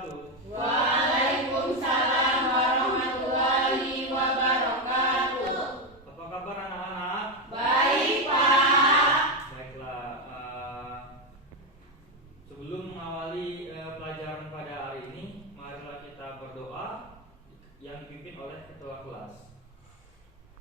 wabarakatuh. Waalaikumsalam warahmatullahi wabarakatuh. Apa kabar anak-anak? Baik, Pak. Baiklah, sebelum mengawali pelajaran pada hari ini, marilah kita berdoa yang dipimpin oleh ketua kelas.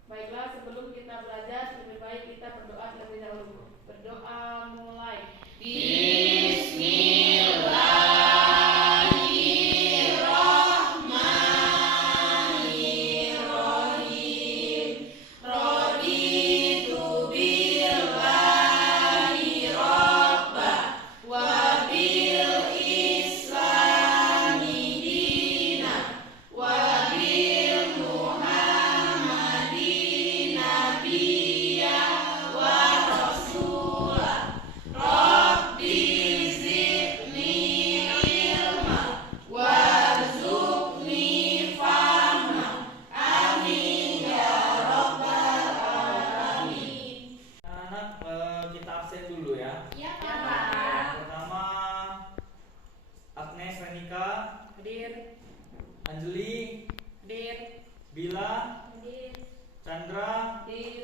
Baiklah, sebelum kita belajar, lebih baik kita berdoa terlebih dahulu. Berdoa mulai. Bismillahirrahmanirrahim. Raditu billahi rabba wa bil islami dina wa bil muhammadin nabiyya wa rasulah. Rabbi zidni ilma warzuqni fahma. Amin ya rabbal alamin. Anak-anak, kita absen dulu ya. Ya, Yang pertama, Agnes Renika, Hadir. Anjeli, Hadir. Bila, Hadir. Chandra. Hadir.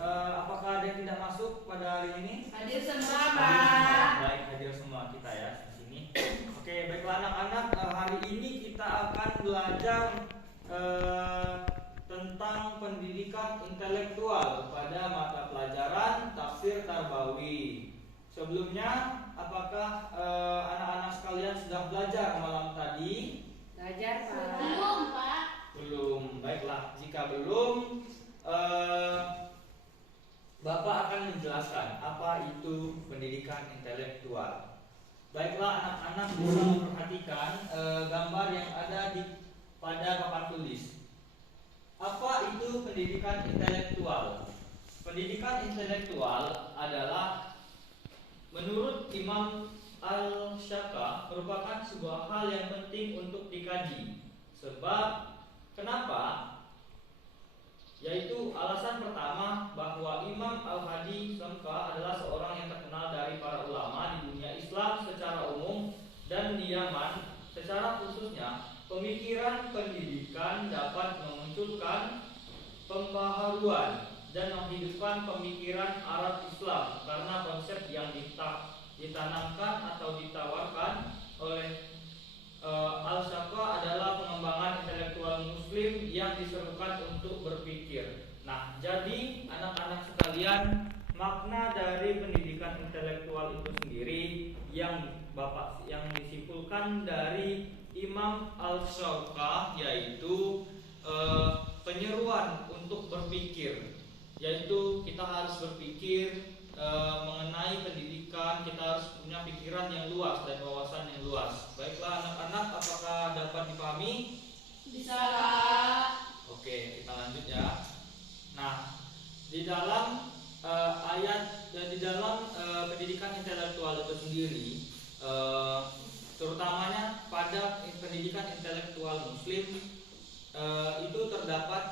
Apakah ada yang tidak masuk pada hari ini? Hadir semua, Hadir Pak. semua. Baik, hadir semua kita ya di sini. Oke, baiklah anak-anak, hari ini kita akan belajar tentang pendidikan intelektual pada mata pelajaran tafsir Tarbawi. Sebelumnya, apakah anak-anak sekalian sudah belajar malam tadi? Belajar, Pak. Pak. Belum. Baiklah, jika belum, Bapak akan menjelaskan apa itu pendidikan intelektual. Baiklah anak-anak, bisa memperhatikan gambar yang ada pada papan tulis. Apa itu pendidikan intelektual? Pendidikan intelektual adalah menurut Imam Al-Shaka merupakan sebuah hal yang penting untuk dikaji. Sebab kenapa? Yaitu alasan pertama bahwa Imam Al-Hadi Shamka adalah seorang yang terkenal dari para ulama di dunia Islam secara umum dan di Yaman secara khususnya. Pemikiran pendidikan dapat memunculkan pembaharuan dan menghidupkan pemikiran Arab Islam karena konsep yang ditanamkan atau ditawarkan oleh Al-Shaka adalah pengembangan intelektual muslim yang diserukan untuk berpikir. Nah, jadi anak-anak sekalian, makna dari pendidikan intelektual itu sendiri yang disimpulkan dari Imam Al-Shaka yaitu penyeruan untuk berpikir, yaitu kita harus berpikir mengenai pendidikan, kita harus punya pikiran yang luas dan wawasan yang luas. Baiklah anak-anak, apakah dapat dipahami? Bisa. Oke, kita lanjut ya. Nah, di dalam pendidikan intelektual itu sendiri, terutamanya pada pendidikan intelektual muslim, itu terdapat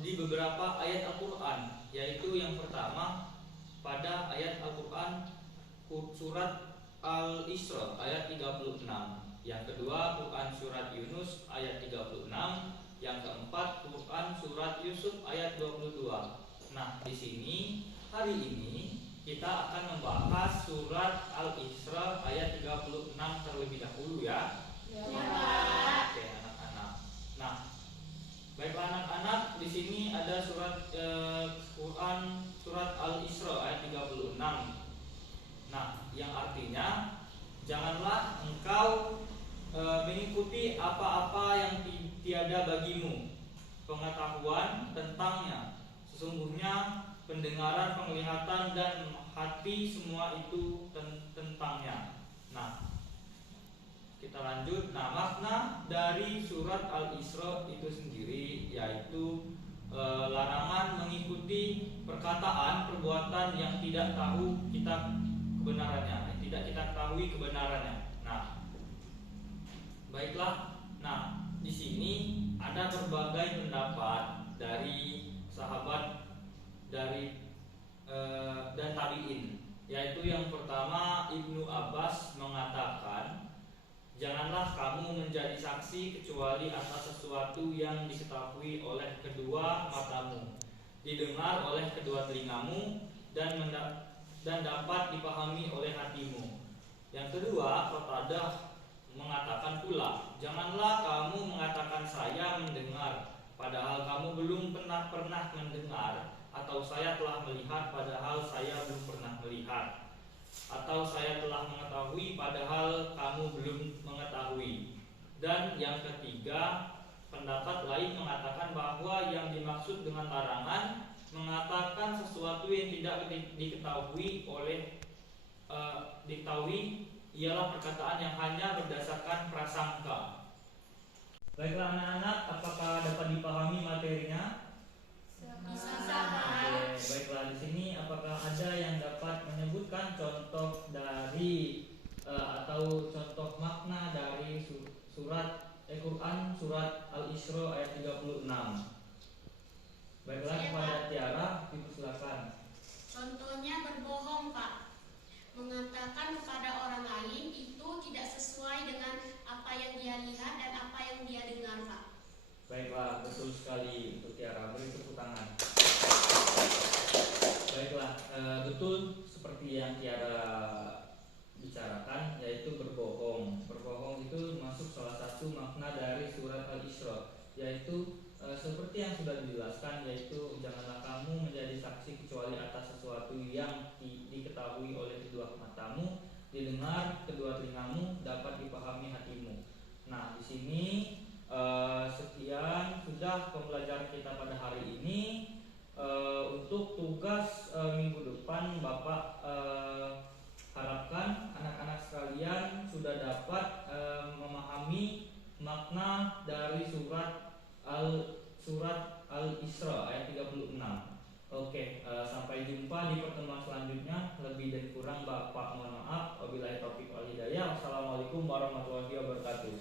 di beberapa ayat Al-Quran, yaitu yang pertama pada ayat Al-Quran surat Al-Isra ayat 36, yang kedua Quran surat Yunus ayat 36, yang keempat Quran surat Yusuf ayat 22. Nah, di sini hari ini kita akan membahas surat Al-Isra ayat 36 terlebih dahulu ya. Ya, Oke, anak-anak. Nah, baiklah anak-anak, di sini ada surat Quran surat Al-Isra ayat 36. Nah, yang artinya janganlah engkau mengikuti apa-apa yang tiada bagimu pengetahuan tentangnya. Sesungguhnya pendengaran, penglihatan dan hati semua itu tentangnya. Nah, kita lanjut. Nah, makna dari surat Al-Isra itu sendiri yaitu larangan mengikuti perkataan, perbuatan yang tidak tahu kita kebenarannya, tidak kita ketahui kebenarannya. Nah, baiklah. Nah, di sini ada berbagai pendapat dari sahabat dan tabi'in, yaitu yang pertama Ibnu Abbas mengatakan Janganlah kamu menjadi saksi kecuali atas sesuatu yang diketahui oleh kedua matamu, didengar oleh kedua telingamu, dan dapat dipahami oleh hatimu. Yang kedua, Qatadah mengatakan pula, janganlah kamu mengatakan saya mendengar, padahal kamu belum pernah mendengar, atau saya telah melihat, padahal saya belum pernah melihat, atau saya telah mengetahui, padahal kamu belum mengetahui. Dan yang ketiga, pendapat lain mengatakan bahwa yang dimaksud dengan larangan mengatakan sesuatu yang tidak diketahui ialah perkataan yang hanya berdasarkan prasangka. Baiklah anak-anak, apakah dapat dipahami materinya? Oke, baiklah, di sini apakah ada yang dapat menyebutkan contoh dari atau contoh makna dari surat Al-Quran surat Al-Isra ayat 36? Baiklah, kepada Tiara, dipersilakan. Contohnya berbohong, Pak. Mengatakan kepada orang lain itu tidak sesuai dengan apa yang dia lihat dan apa yang dia dengar, Pak. Baiklah, betul sekali untuk Tiara. Beri tepuk tangan. Baiklah, betul seperti yang Tiara bicarakan, yaitu berbohong. Berbohong itu masuk salah satu makna dari surat Al-Isra, yaitu seperti yang sudah dijelaskan, yaitu janganlah kamu menjadi saksi kecuali atas sesuatu yang diketahui oleh kedua matamu, didengar kedua telingamu, dapat dipahami hatimu. Nah, di sini sekian sudah pembelajaran kita pada hari ini. Untuk tugas minggu depan, Bapak harapkan anak-anak sekalian sudah dapat memahami makna dari surat Al-Isra ayat 36. Oke, sampai jumpa di pertemuan selanjutnya. Lebih dan kurang Bapak mohon maaf. Wabillahi taufiq wal hidayah. Wassalamualaikum warahmatullahi wabarakatuh.